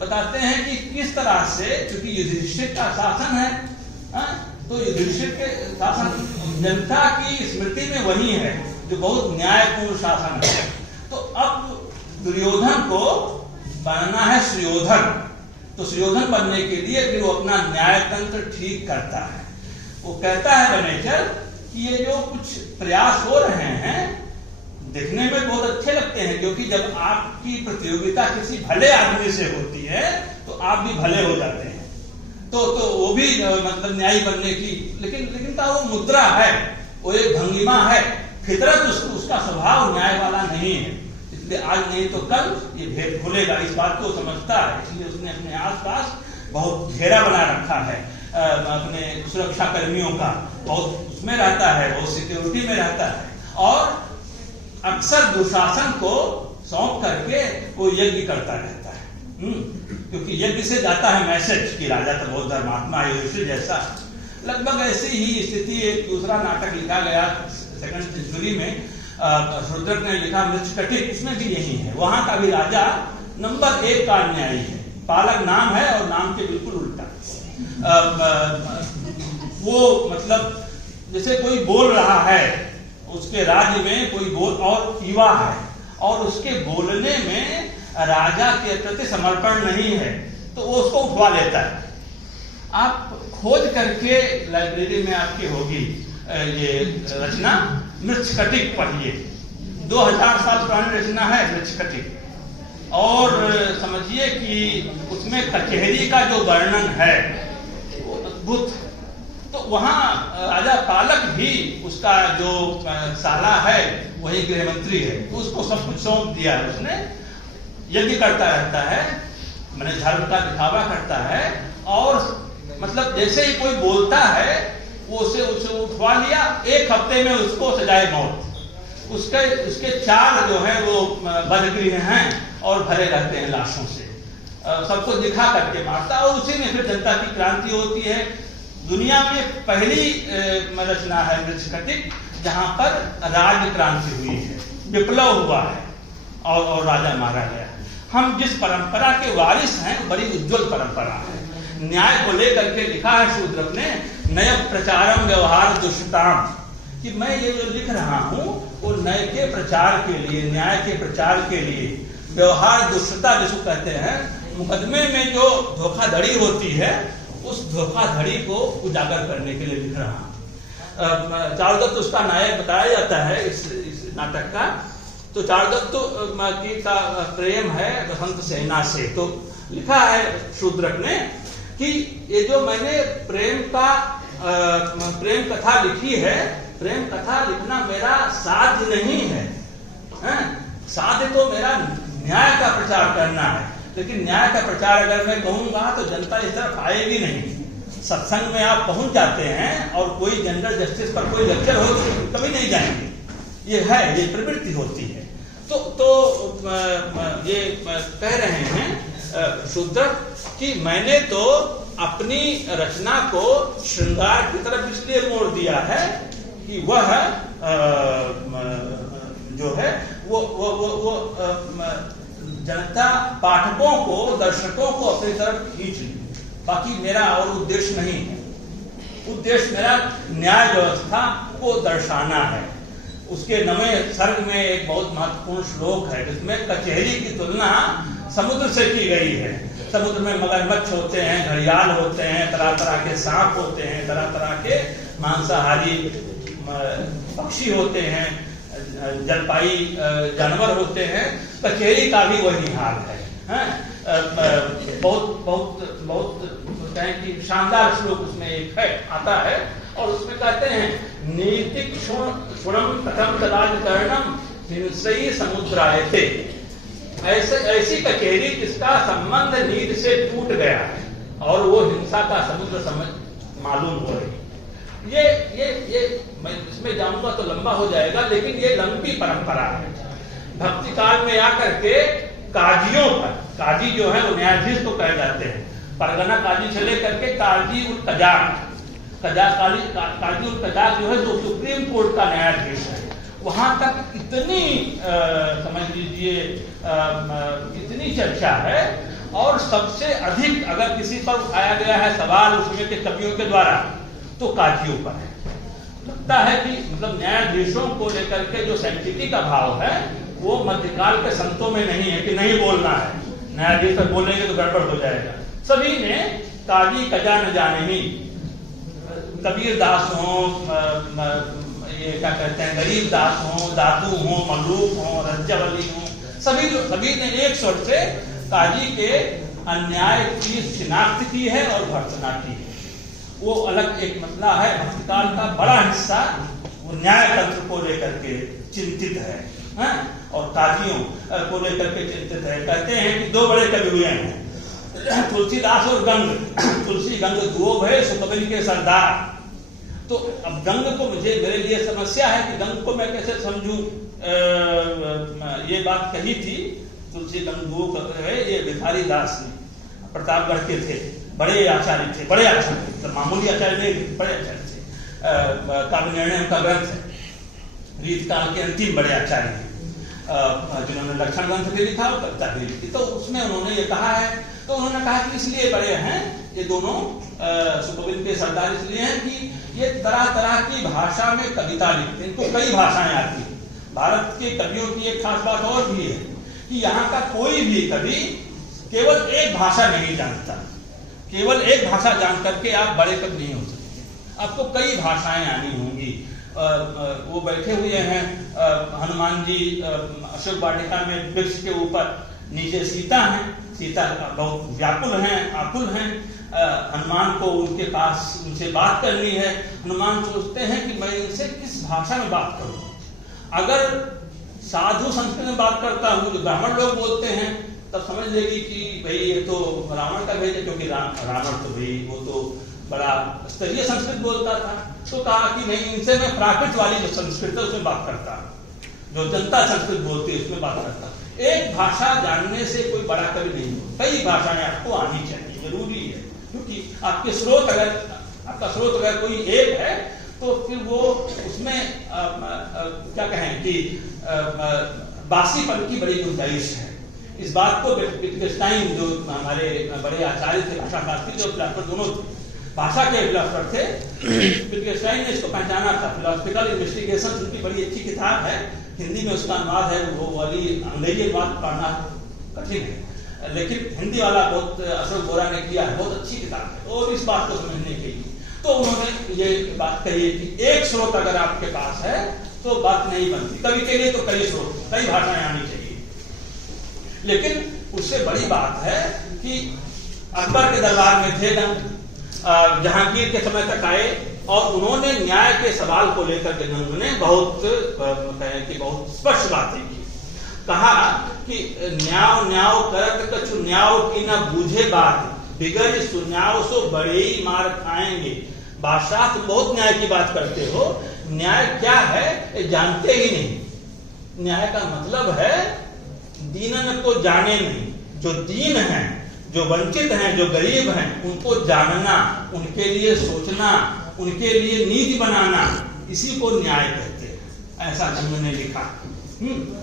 बताते हैं कि किस तरह से, क्योंकि युधिष्ठिर का शासन है, तो युधिष्ठिर के शासन जनता की स्मृति में वही है जो बहुत न्यायपूर्ण शासन है। तो अब दुर्योधन को बनना है सुयोधन। तो सुयोधन बनने के लिए फिर वो अपना न्यायतंत्र ठीक करता है। वो कहता है बनेचर कि ये जो कुछ प्रयास हो रहे हैं दिखने में बहुत अच्छे लगते हैं, क्योंकि जब आपकी प्रतियोगिता किसी भले आदमी से होती है तो आप भी भले हो जाते हैं। तो वो भी मतलब न्यायी बनने की, लेकिन वो मुद्रा है, वो एक भंगिमा है, फितरत उसका स्वभाव न्याय वाला नहीं है। इसलिए आज नहीं तो कल ये भेद खुलेगा, इस बात को समझता है। इसलिए उसने अपने आसपास बहुत घेरा बना रखा है, अपने सुरक्षा कर्मियों का बहुत उसमें रहता है, बहुत सिक्योरिटी में रहता है। और अक्सर दुशासन को सौंप करके वो यज्ञ करता रहता है, क्योंकि यज्ञ से जाता है मैसेज कि राजा तो बहुत धर्मात्मा है, युधिष्ठिर जैसा। लगभग ऐसी ही स्थिति एक दूसरा नाटक लिखा गया 2nd सेंचुरी में, रुद्रक ने लिखा मृच्छकटिक, इसमें भी यही है। वहां का भी राजा नंबर 1 का अन्यायी है। पालक नाम है और नाम के बिल्कुल उल्टा। वो मतलब जैसे कोई बोल रहा है, उसके राज्य में कोई बोल और युवा है और उसके बोलने में राजा के प्रति समर्पण नहीं है तो वो उसको उठवा लेता है। आप खोज करके लाइब्रेरी में आपकी होगी ये रचना मृच्छकटिक पढ़िए। 2000 साल पुरानी रचना है मृच्छकटिक, और समझिए कि उसमें कचहरी का जो वर्णन है वो अद्भुत। तो वहाँ राजा पालक भी, उसका जो साला है वही गृह मंत्री है, तो उसको सब कुछ सौंप दिया है। उसने यज्ञ करता रहता है, मैंने धर्म का दिखावा करता है, और मतलब जैसे ही कोई बोलता है वो उसे उठवा लिया। 1 हफ्ते में उसको सजाए मौत। उसके चाल जो है वो बदगृह हैं और भरे रहते हैं लाशों से, सबको दिखा करके मारता। और उसी में फिर जनता की क्रांति होती है। दुनिया में पहली रचना है मृच्छकटिक जहां पर राज क्रांति हुई है, विप्लव हुआ है और राजा मारा गया। हम जिस परंपरा के वारिस हैं, बड़ी उज्जवल परंपरा है। न्याय को लेकर के लिखा है शूद्रक ने, नय प्रचारम व्यवहार दुष्टाम, कि मैं ये जो लिख रहा हूं वो नय के प्रचार के लिए, न्याय के प्रचार के लिए, व्यवहार दुष्टता जिसको कहते हैं, मुकदमे में जो धोखाधड़ी होती है उस धोखाधड़ी को उजागर करने के लिए लिख रहा हूं। चारुदत्त उसका नायक बताया जाता है इस नाटक का। तो चारुदत्त का प्रेम है बसंत सेना से। तो लिखा है शूद्रक ने कि ये जो मैंने प्रेम कथा लिखी है, प्रेम कथा लिखना मेरा साध्य नहीं है। साध्य तो मेरा न्याय का प्रचार करना है, लेकिन न्याय का प्रचार अगर मैं कहूंगा तो जनता इस तरफ आएगी नहीं। सत्संग में आप पहुंच जाते हैं और कोई जनरल जस्टिस पर कोई लेक्चर हो तो कभी नहीं जाएंगे। ये है, ये प्रवृत्ति होती है। तो ये कह रहे हैं शूद्रक कि मैंने तो अपनी रचना को श्रृंगार की तरफ इसलिए मोड़ दिया है कि वह जो है वो जनता, पाठकों को, दर्शकों को अपनी तरफ खींच ली। बाकी मेरा और उद्देश्य नहीं है। उद्देश्य मेरा न्याय व्यवस्था को दर्शाना है। उसके 9वें सर्ग में एक बहुत महत्वपूर्ण श्लोक है जिसमें कचहरी की तुलना समुद्र से की गई है। समुद्र में मगरमच्छ होते हैं, घड़ियाल होते हैं, तरह तरह के सांप होते हैं, तरह तरह के मांसाहारी पक्षी होते हैं, जलपाई जानवर होते हैं। कचहरी का भी वही हाल है। बहुत बहुत बहुत कहें कि शानदार श्लोक उसमें एक है, आता है, और उसमें कहते हैं नीतिक क्षुणम कथम तदाजकरणम हिंसई समुद्रायते। ऐसी कचहरी जिसका संबंध नीति से टूट गया है और वो हिंसा का समुद्र समझ मालूम हो रही। ये मैं इसमें जाऊंगा तो लंबा हो जाएगा, लेकिन ये लंबी परंपरा है। भक्ति काल में आकर के काजियों पर, काजी जो है वो न्यायाधीश को कहे जाते हैं, परगना काजी से लेकर के काजी उल कजाक, काजी उल कजाक जो है जो सुप्रीम कोर्ट का न्यायाधीश है, वहां तक इतनी समझ लीजिए इतनी चर्चा है। और सबसे अधिक अगर किसी पर उठाया गया है सवाल उसमें के कवियों के द्वारा तो काजियों पर है। लगता है कि मतलब न्यायाधीशों को लेकर के जो सैंक्टिटी का भाव है वो मध्यकाल के संतों में नहीं है कि नहीं बोलना है, न्यायाधीश पर बोलेंगे तो गड़बड़ हो जाएगा। सभी ने काजी कजा न जाने ही, कबीर दास हो, ये क्या कहते हैं गरीब दास हो, दातू हो, मलूक हो, रज्जावली हो, सभी ने एक स्वर से काजी के अन्याय की शिनाख्त की है और भर्त्सना की है। वो अलग एक मसला है। भक्तिकाल का बड़ा हिस्सा वो न्याय तंत्र को लेकर के चिंतित है, और काजियों को लेकर के चिंतित है। कहते हैं कि 2 बड़े कवि हुए हैं, तुलसीदास और गंग। तुलसी गंग दुओ भय सुकबिल के सरदार। तो अब गंग को मेरे लिए समस्या है कि गंग को मैं कैसे समझूं। ये बात कही थी तुलसी गंग दुओ है, ये भिखारी दास ने, प्रतापगढ़ के थे, बड़े आचार्य थे, बड़े आचार्य थे, मामूली आचार्य नहीं, बड़े आचार्य थे। काव्य निर्णय उनका ग्रंथ है, रीत काल के अंतिम बड़े आचार्य थे। जिन्होंने लक्षण ग्रंथ भी लिखा और कविता भी लिखी, तो उसमें उन्होंने ये कहा है, तो उन्होंने कहा कि इसलिए बड़े हैं ये दोनों सुखविंद के सरदार, इसलिए हैं कि ये तरह तरह की भाषा में कविता लिखते हैं, इनको कई भाषाएं आती हैं। भारत के कवियों की एक खास बात और भी है कि यहाँ का कोई भी कवि केवल एक भाषा नहीं जानता। केवल एक भाषा जान करके आप बड़े कवि नहीं हो सकते, आपको कई भाषाएं आनी होंगी। वो बैठे हुए हैं हनुमान जी अशोक वाटिका में वृक्ष के ऊपर, नीचे सीता हैं, सीता बहुत व्याकुल हैं, आकुल हैं। हनुमान को उनके पास उनसे बात करनी है। हनुमान सोचते हैं कि मैं इनसे किस भाषा में बात करूं। अगर साधु संस्कृत में बात करता हूं जो ब्राह्मण लोग बोलते हैं, तब समझ लेगी कि भाई ये तो रावण का भेद है, क्योंकि रावण तो भाई वो तो बड़ा स्तरीय संस्कृत बोलता था। तो कहा कि नहीं, इनसे मैं प्राकृत वाली जो संस्कृत है उसमें बात करता, जो जनता संस्कृत बोलती है उसमें बात करता। एक भाषा जानने से कोई बड़ा कवि नहीं हो, कई भाषाएं आपको आनी चाहिए, जरूरी है। क्योंकि आपके स्रोत अगर आपका स्रोत अगर कोई एक है तो फिर वो उसमें क्या कहें कि बासीपन की बड़ी गुंजाइश है। इस बात को विटगेस्टाइन जो हमारे बड़े आचार्य थे, भाषा शास्त्री जो फिलोसफर दोनों भाषा के फिलोसफर थे, विटगेस्टाइन ने इसको पहचाना था। फिलोसफिकल इन्वेस्टिगेशन उनकी बड़ी अच्छी किताब है, हिंदी में उसका अनुवाद है, वो वाली अंग्रेजी अनुवाद पढ़ना कठिन है, लेकिन हिंदी वाला बहुत अशोक बोरा ने किया है, बहुत अच्छी किताब है। और इस बात को समझने के लिए तो उन्होंने ये बात कही है कि एक स्रोत अगर आपके पास है तो बात नहीं बनती। कवि के लिए तो कई स्रोत, कई भाषाएं आनी चाहिए। लेकिन उससे बड़ी बात है कि अकबर के दरबार में थे जहांगीर के समय तक आए और उन्होंने न्याय के सवाल को लेकर के उन्होंने बहुत स्पष्ट बातें की। कहा कि न्याव न्याव करत कछु न्याव की न बूझे बात, बिगड़ सुन्याव सो बड़े ही मार खाएंगे। बादशाह तुम बहुत न्याय की बात करते हो, न्याय क्या है जानते ही नहीं। न्याय का मतलब है दीनन को जाने नहीं, जो दीन हैं, जो वंचित हैं, जो गरीब हैं, उनको जानना, उनके लिए सोचना, उनके लिए नीति बनाना, इसी को न्याय कहते हैं। ऐसा गंग ने लिखा।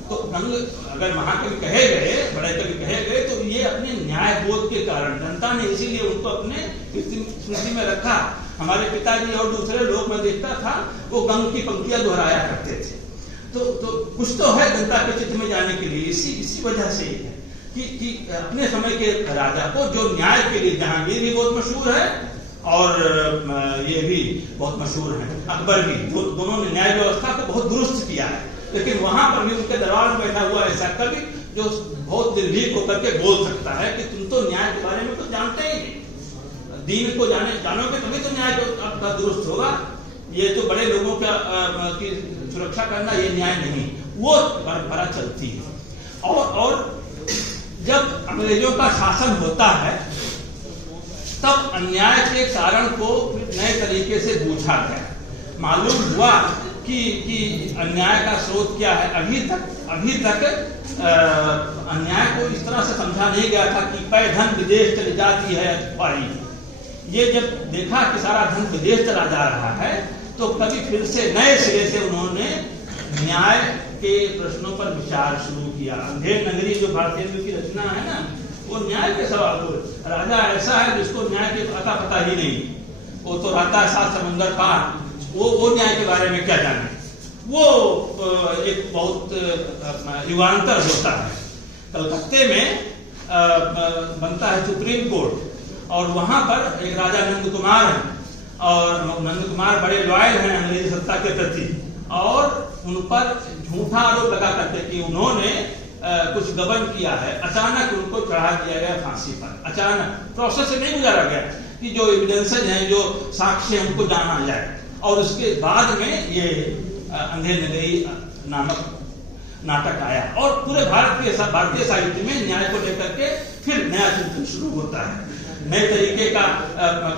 तो गंग अगर महाकवि कहे गए, बड़े कवि कहे गए, तो ये अपने न्याय बोध के कारण जनता ने इसीलिए उनको अपने स्मृति में रखा। हमारे पिताजी और दूसरे लोग मैं देखता था वो गंग की पंक्तियां दोहराया करते थे। तो कुछ तो है जनता के चित्त में जाने के लिए। इसी वजह से है कि अपने समय के राजा को जो न्याय के लिए, जहांगीर भी बहुत मशहूर है और ये भी बहुत मशहूर है, अकबर भी, दोनों ने न्याय व्यवस्था को बहुत दुरुस्त किया है। लेकिन वहां पर भी उनके दरबार में बैठा हुआ ऐसा कवि जो बहुत निर्भीक होकर के बोल सकता है कि तुम तो न्याय के बारे में कुछ जानते ही नहीं, दीन को जानोगे तभी तो न्याय आपका दुरुस्त होगा। ये तो बड़े लोगों की सुरक्षा करना ये न्याय नहीं, वो परंपरा चलती है। और जब अंग्रेजों का शासन होता है तब अन्याय के कारण को नए तरीके से पूछा गया। मालूम हुआ कि अन्याय का स्रोत क्या है। अभी तक अन्याय को इस तरह से समझा नहीं गया था कि पै धन विदेश चली जाती है अथवाई। ये जब देखा कि सारा धन विदेश चला जा रहा है तो कभी फिर से नए सिरे से उन्होंने न्याय के प्रश्नों पर विचार शुरू किया। अंधेर नगरी जो भारतीय की रचना है ना, वो न्याय के सवाल पर। राजा ऐसा है जिसको न्याय के पता ही नहीं, वो तो रहता है 7 समुंदर पार, वो न्याय के बारे में क्या जाने। वो एक बहुत युगांतर होता है। कलकत्ते में बनता है सुप्रीम कोर्ट और वहां पर एक राजा नंद कुमार है और नंद कुमार बड़े लॉयल हैं अंग्रेजी सत्ता के प्रति और उन पर झूठा आरोप लगा करते कि उन्होंने कुछ गबन किया है। अचानक उनको चढ़ा दिया गया फांसी पर। अचानक प्रोसेस से नहीं गुजारा गया कि जो एविडेंसेज हैं, जो साक्ष्य हैं, उनको जाना जाए। और उसके बाद में ये अंधेर नगरी नामक नाटक आया और पूरे भारतीय साहित्य में न्याय को लेकर के फिर नया चिंतन शुरू होता है। नए तरीके का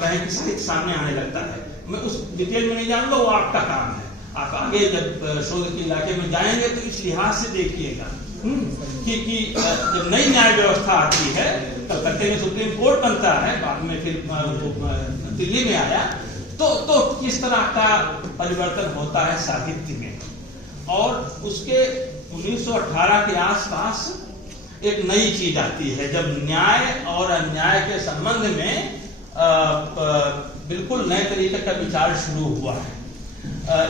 कहें कि साहित्य सामने आने लगता है। मैं उस डिटेल में नहीं जाऊंगा, वो आपका काम है। आप आगे जब शोध के इलाके में जाएंगे तो इस लिहाज से देखिएगा कि जब नई न्याय व्यवस्था आती है, कलकत्ते में सुप्रीम कोर्ट बनता है, बाद में फिर दिल्ली में आया, तो किस तरह का परिवर्तन होता है साहित्य में। और उसके 1918 के आसपास एक नई चीज आती है, जब न्याय और अन्याय के संबंध में बिल्कुल नए तरीके का विचार शुरू हुआ है।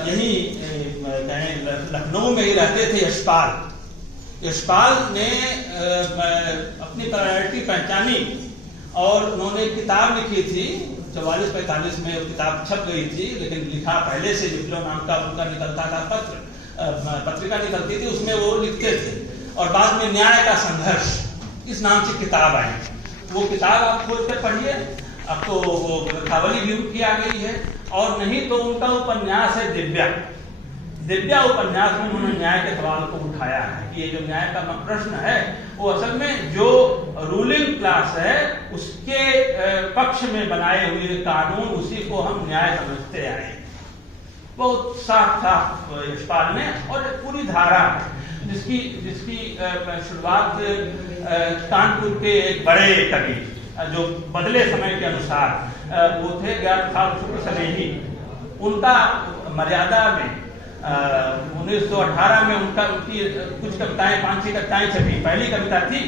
यही लखनऊ में ही रहते थे यशपाल। यशपाल ने अपनी प्रायोरिटी पहचानी और उन्होंने एक किताब लिखी थी। 44-45 में वो किताब छप गई थी, लेकिन लिखा पहले से विप्लव नाम का उनका निकलता था पत्रिका निकलती थी, उसमें वो लिखते थे। और बाद में न्याय का संघर्ष इस नाम से किताब आई। वो किताब आप खोल कर पढ़िए, अब तो वो ग्रंथावली भी उनकी आ गई है। और नहीं तो उनका उपन्यास है दिव्या उपन्यास में उन्होंने न्याय के सवाल को उठाया है कि ये जो न्याय का प्रश्न है वो असल में जो रूलिंग क्लास है उसके पक्ष में बनाए हुए कानून, उसी को हम न्याय समझते आए। बहुत साफ यशपाल ने, और पूरी धारा जिसकी शुरुआत कानपुर के एक बड़े कवि जो बदले समय के अनुसार वो थे ज्ञानप्रसाद शुक्ल सनेही। उनका मर्यादा में 1918 में उनकी कुछ कविताएं, 5-6 कविताएं छपी। पहली कविता थी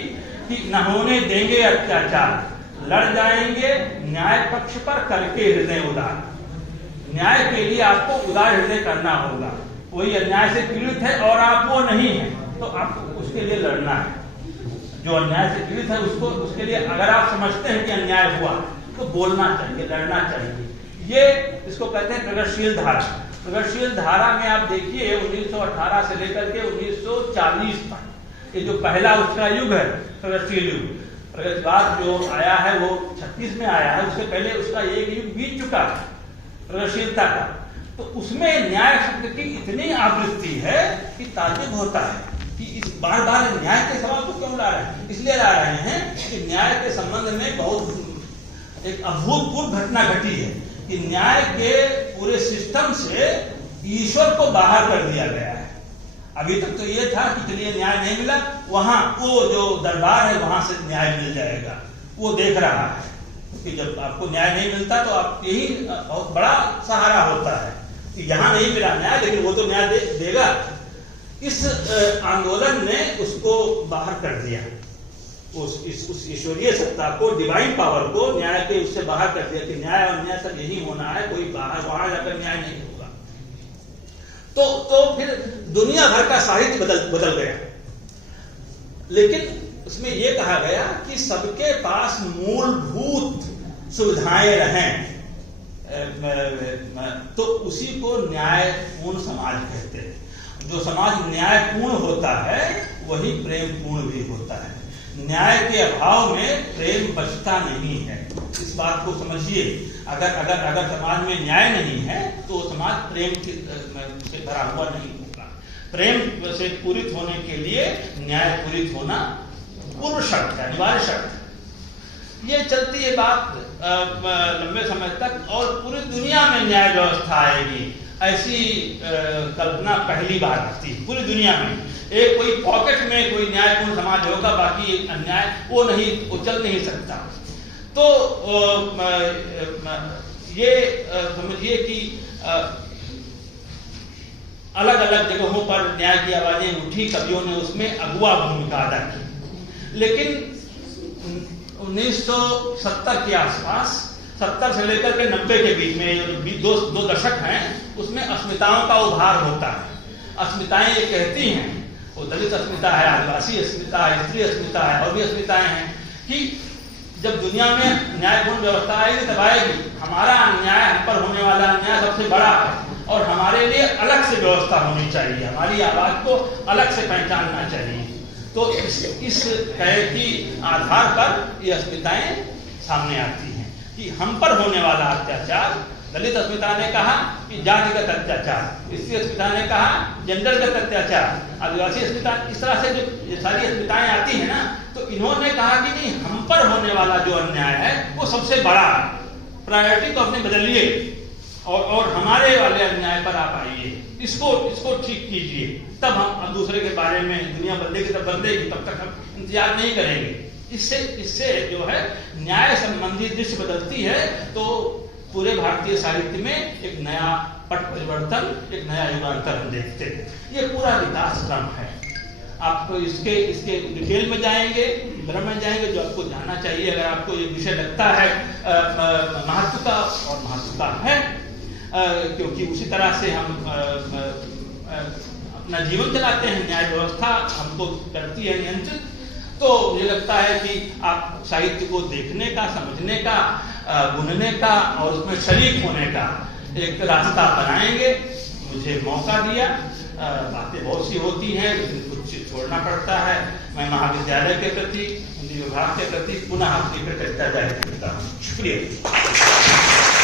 कि न होने देंगे अत्याचार, लड़ जाएंगे न्याय पक्ष पर करके हृदय उदार। न्याय के लिए आपको उदार हृदय करना होगा। कोई अन्याय से पीड़ित है और आप वो नहीं है, तो आपको उसके लिए लड़ना है। जो अन्याय से पीड़ित है उसके लिए अगर आप समझते हैं कि अन्याय हुआ तो बोलना चाहिए, लड़ना चाहिए। ये इसको कहते हैं प्रगतिशील धारा। प्रगतिशील धारा में आप देखिए 1918 से लेकर के 1940 तक ये जो पहला उसका युग है प्रगतिशील युग, प्रगतिवाद जो आया है वो 36 में आया है। उससे पहले उसका एक युग बीत चुका है प्रगतिशीलता का। तो उसमें न्याय शब्द की इतनी आवृत्ति है कि ताज्जुब होता है कि इस बार बार न्याय के सवाल को क्यों ला रहे हैं। इसलिए ला रहे हैं कि न्याय के संबंध में बहुत एक अभूतपूर्व घटना घटी है कि न्याय के पूरे सिस्टम से ईश्वर को बाहर कर दिया गया है। अभी तक तो ये था कि चलिए न्याय नहीं मिला, वहां वो जो दरबार है वहां से न्याय मिल जाएगा। वो देख रहा है कि जब आपको न्याय नहीं मिलता तो आप यही बहुत बड़ा सहारा होता है कि यहाँ नहीं मिला न्याय, लेकिन वो तो न्याय देगा। इस आंदोलन ने उसको बाहर कर दिया, उस ईश्वरीय सत्ता को, डिवाइन पावर को न्याय के उससे बाहर कर दिया कि न्याय और न्याय सब यही होना है, कोई बाहर वहां जाकर न्याय नहीं होगा। तो फिर दुनिया भर का साहित्य बदल गया। लेकिन उसमें यह कहा गया कि सबके पास मूलभूत सुविधाएं रहें, तो उसी को न्यायपूर्ण समाज कहते हैं। जो समाज न्यायपूर्ण होता है वही प्रेमपूर्ण भी होता है। न्याय के अभाव में प्रेम बचता नहीं है। इस बात को समझिए। अगर समाज में न्याय नहीं है तो समाज प्रेम से भरा हुआ नहीं होगा। प्रेम से पूरित होने के लिए न्याय पूरित होना पूर्व शर्त है, अनिवार्य शर्त। ये चलती है बात लंबे समय तक, और पूरी दुनिया में न्याय व्यवस्था आएगी ऐसी कल्पना पहली बार थी पूरी दुनिया में। एक कोई पॉकेट में कोई न्यायपूर्ण समाज होगा, बाकी अन्याय वो चल नहीं सकता। तो ये समझिए कि अलग अलग जगहों पर न्याय की आवाजें उठी, कवियों ने उसमें अगुआ भूमिका अदा की। लेकिन 1970 के आसपास, 70 से लेकर के 90 के बीच में दो दशक हैं, उसमें अस्मिताओं का उभार होता है। अस्मिताएं ये कहती हैं, वो दलित अस्मिता है, आदिवासी अस्मिता है, स्त्री अस्मिता है, और भी अस्मिताएं हैं कि जब दुनिया में न्यायपूर्ण व्यवस्था आएगी तब आएगी, हमारा अन्याय, हम पर होने वाला अन्याय सबसे बड़ा है और हमारे लिए अलग से व्यवस्था होनी चाहिए, हमारी आवाज को अलग से पहचानना चाहिए। तो इस कहे की आधार पर ये अस्मिताएं सामने आती हैं कि हम पर होने वाला अत्याचार, दलित अस्मिता ने कहा कि जातिगत अत्याचार, स्त्री अस्मिता ने कहा जेंडरगत अत्याचार, आदिवासी अस्मिता, इस तरह से जो ये सारी अस्मिताएं आती हैं ना, तो इन्होंने कहा कि नहीं, हम पर होने वाला जो अन्याय है वो सबसे बड़ा है, प्रायोरिटी तो अपने बदलिए और हमारे वाले अन्याय पर आप आइए, इसको ठीक कीजिए, तब हम अब दूसरे के बारे में दुनिया बदलेगी तब बदलेगी, तब तक हम इंतजार नहीं करेंगे। इससे जो है न्याय संबंधी दृष्टि बदलती है, तो पूरे भारतीय साहित्य में एक नया पट परिवर्तन, एक नया युगांतर हम देखते हैं। ये पूरा विकास क्रम है। आप इसके इसके डिटेल में जाएंगे, विवरण में जाएंगे, जो आपको जानना चाहिए। अगर आपको ये विषय लगता है महत्व का, और महत्व का है, क्योंकि उसी तरह से हम अपना जीवन चलाते हैं, न्याय व्यवस्था हमको करती है नियंत्रित। तो मुझे लगता है कि आप साहित्य को देखने का, समझने का, बुनने का और उसमें शरीक होने का एक रास्ता बनाएंगे। मुझे मौका दिया, बातें बहुत सी होती हैं लेकिन कुछ छोड़ना पड़ता है। मैं महाविद्यालय के प्रति, हिंदी विभाग के प्रति पुनः अपनी कृतज्ञता जाहिर करता हूँ। शुक्रिया।